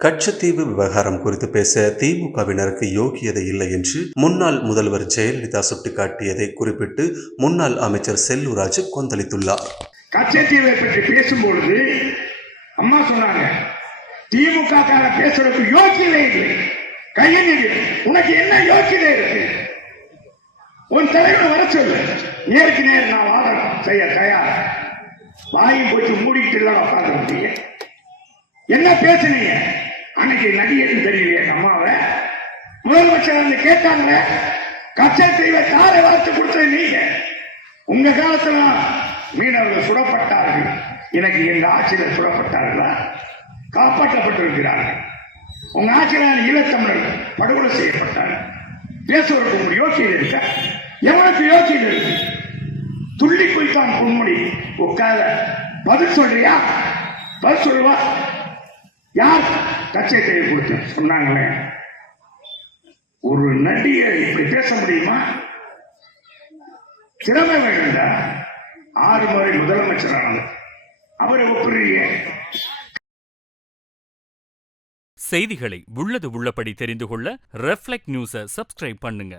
கச்சத்தீவு விவகாரம் குறித்து பேச திமுகவினருக்கு யோகியதை இல்லை என்று முன்னாள் முதல்வர் ஜெயலலிதா சுட்டிக்காட்டியதை குறிப்பிட்டு முன்னாள் அமைச்சர் செல்லூர் ராஜு கொந்தளித்துள்ளார். கச்சத்தீவை பற்றி பேசும்பொழுது அம்மா சொன்னாங்க, திமுக பேசுறதுக்கு யோகியதை இல்லை. கையெழு, உனக்கு என்ன யோகியதை இருக்கு? உன் தலைவனை வர சொல்லு, நேருக்கு நேர் நான் வாதம் செய்ய தயார். வாயும் போச்சு மூடிக்கிட்டு எல்லாம் உட்காந்துருக்கீங்க. என்ன பேசுனீங்க? அன்னைக்கு நடிகர்னு தெரியலையே அம்மாவை முதலமைச்சர் வந்து கேட்டாங்க, கச்சத்தீவை தாரை வார்த்து கொடுத்தது நீங்க. உங்க காலத்துல மீனவர்கள் சுடப்பட்டார்கள், எனக்கு எங்க ஆட்சியில் சுடப்பட்டார்களா? காப்பாற்றப்பட்டிருக்கிறார்கள். உங்க ஆட்சியில் ஈழத்தமிழர்கள் படுகொலை செய்யப்பட்டார்கள். பேசுவதற்கு ஒரு யோசியல் இருக்க, எவனுக்கு யோசியல் இருக்கு? துள்ளி குளித்தான் பொன்முடி உட்கார பதில் சொல்றியா? பதில் சொல்லுவா? யார் கச்சத்தீவை கொடுத்து சொன்னாங்களே? ஒரு நடிகர் இப்படி பேச முடியுமா? திறமை வேண்டா? 6 முறை முதலமைச்சரானது அவரை ஒப்புறீங்க. செய்திகளை உள்ளது உள்ளபடி தெரிந்து கொள்ள ரெஃப்ளெக்ட் நியூஸை சப்ஸ்கிரைப் பண்ணுங்க.